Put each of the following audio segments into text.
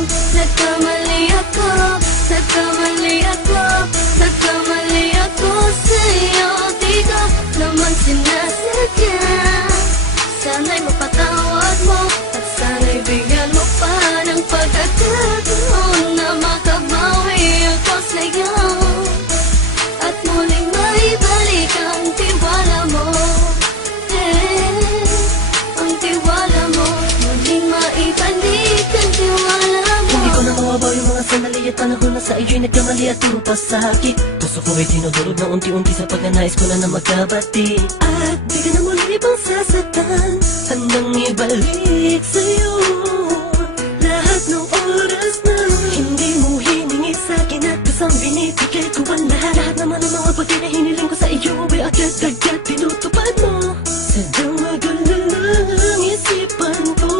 kong nagkamali ako, nagkamali ako, nagkamali ako sa'yo. Di ko naman sinasadya. Sana'y mapatawad mo at sana'y bigyan mo pa ng pagkakataon na makabawi ako sa'yo at muling maibalik ang tiwala mo. Ang tiwala mo, muling maibalik ang tiwala mo. Hindi ko na mawabaw yung mga sandali at panahon na sa iyo'y nagkamali at puro pasakit. Puso ko ay dinudulog na unti-unti sa pagnanais ko na magkabati. At di ka na muli ibang sasaktan, handang ibalik sa'yo lahat ng oras na hindi mo hiningi sa'kin at kusang binibigay ko ang lahat. Lahat naman ng mga bagay na hiniling ko sa iyo ay agad-agad tinutupad mo. Sadyang magulo lang isipan ko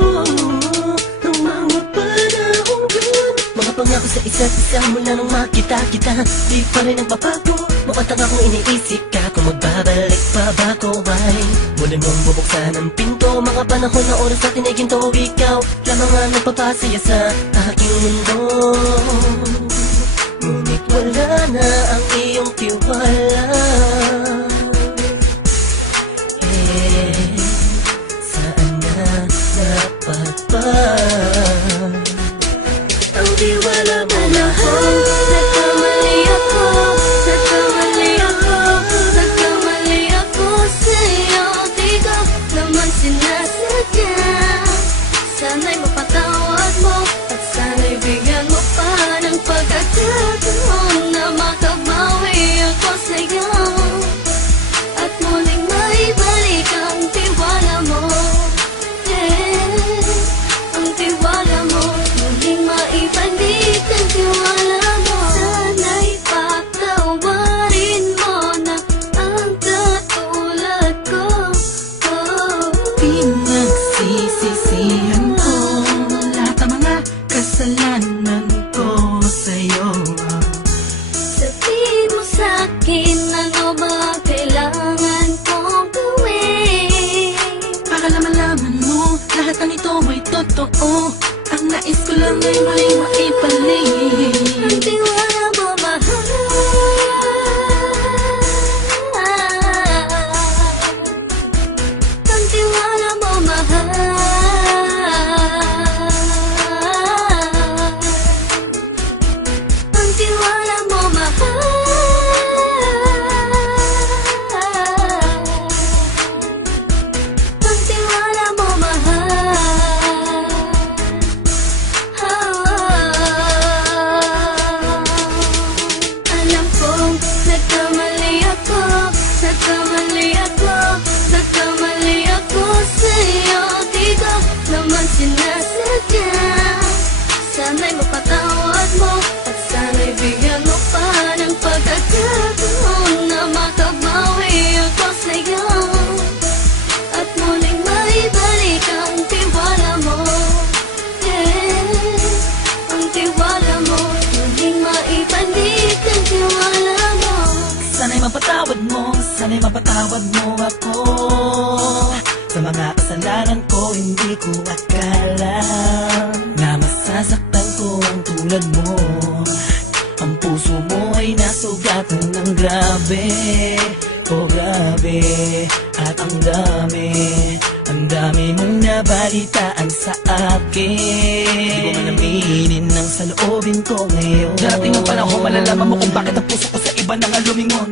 ng mga panahong yun. Mga pangako sa isa't isa mula nung makita kita, di pa rin nagbabago. Mukhang akong iniisip ka kung magbabalik pa ba ko ay muli mong bubuksan ang pinto. Mga panahon na oras natin ay ginto, ikaw lamang ang nagpapasaya sa aking mundo. Ngunit wala na ang iyong tiwala. Saan na dapat ba ang tiwala mo mahal? Nagkamali ako, nagkamali ako, nagkamali ako sa'yo. Di ko naman sinasadya. Sana'y mapatawad mo at sana'y bigyan mo pa ng pagkakataon na makabawi ako sa'yo at muling maibalik ang tiwala mo. Ang tiwala mo, muling maibalik ang tiwala mo. Sana'y patawarin mo na ang katulad ko. Pinagsisisihan ko lahat ng mga kasalanan ko sa'yo. Sabihin mo sa'kin ano ba kailangan kong gawin Para malaman mo lahat ng ito ay totoo. Ang nais ko lang ay may maibalik. ang tiwala mo, mahal. Ang tiwala mo, mahal. Ang tiwala mo, mahal. Ang tiwala mo, mahal. Alam kong nagkamali ako, nagkamali ako, nagkamali ako sa'yo. Di ko naman sinasadya. Sana'y mapatawad mo at sana'y bigyan mo pa ng pagkakataon na makabawi ako sa'yo at muling maibalik ang tiwala mo. Ang tiwala mo, muling maibalik ang tiwala mo. Sana'y mapatawad mo ako sa mga kasalanan ko. Hindi ko akala na masasaktan ko ang tulad mo. Ang puso mo ay nasugatan ng grabe, oh grabe. At ang dami mong nabalitaan sa akin. Di ko man aminin ang saloobin ko ngayon. Darating ang panahon, malalaman mo kung bakit ang puso ko sa iba nang lumingon.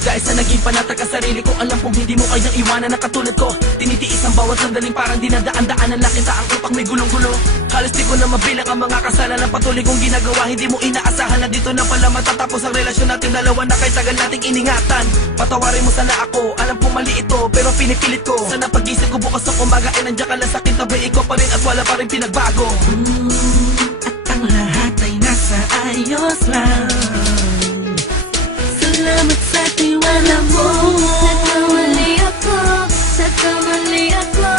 Dahil sa naging panatag ka sarili ko, alam kong hindi mo kayang iwanan na katulad ko. Tinitiis ang bawat sandaling parang dinadaan-daanan lang kita. Ang utak may gulong-gulo. Halos di ko na mabilang ang mga kasalanan patuloy kong ginagawa. Hindi mo inaasahan na dito na pala matatapos ang relasyon natin dalawa na kahit tagal nating iningatan. Patawarin mo sana ako, alam kong mali ito pero pinipilit ko. Sana pag-isip ko bukas ng umaga ay nandiyan ka lang sa akin, tabi ko pa rin at wala pa rin pinagbago. At ang lahat ay nasa ayos lang. Salamat sa tiwala mo. Nagkamali ako, nagkamali ako,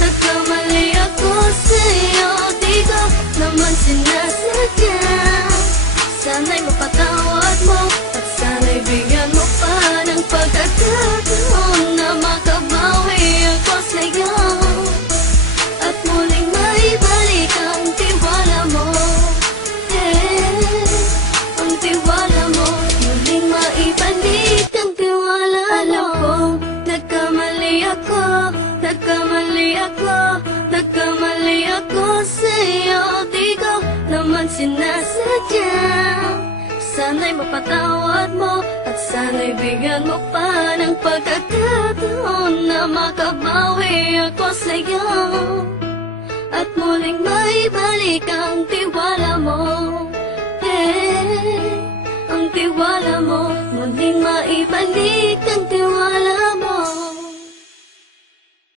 nagkamali ako sa'yo. Di ko naman sinasadya. Sana'y mapatawad mo at sana'y bigyan mo pa ng pagkakataon na makabawi ako sa'yo at muling maibalik ang tiwala mo. sinasadya. Sana'y mapatawad mo at sana'y bigyan mo pa ng pagkakataon na makabawi ako sa'yo at muling maibalik ang tiwala mo. Ang tiwala mo, muling maibalik ang tiwala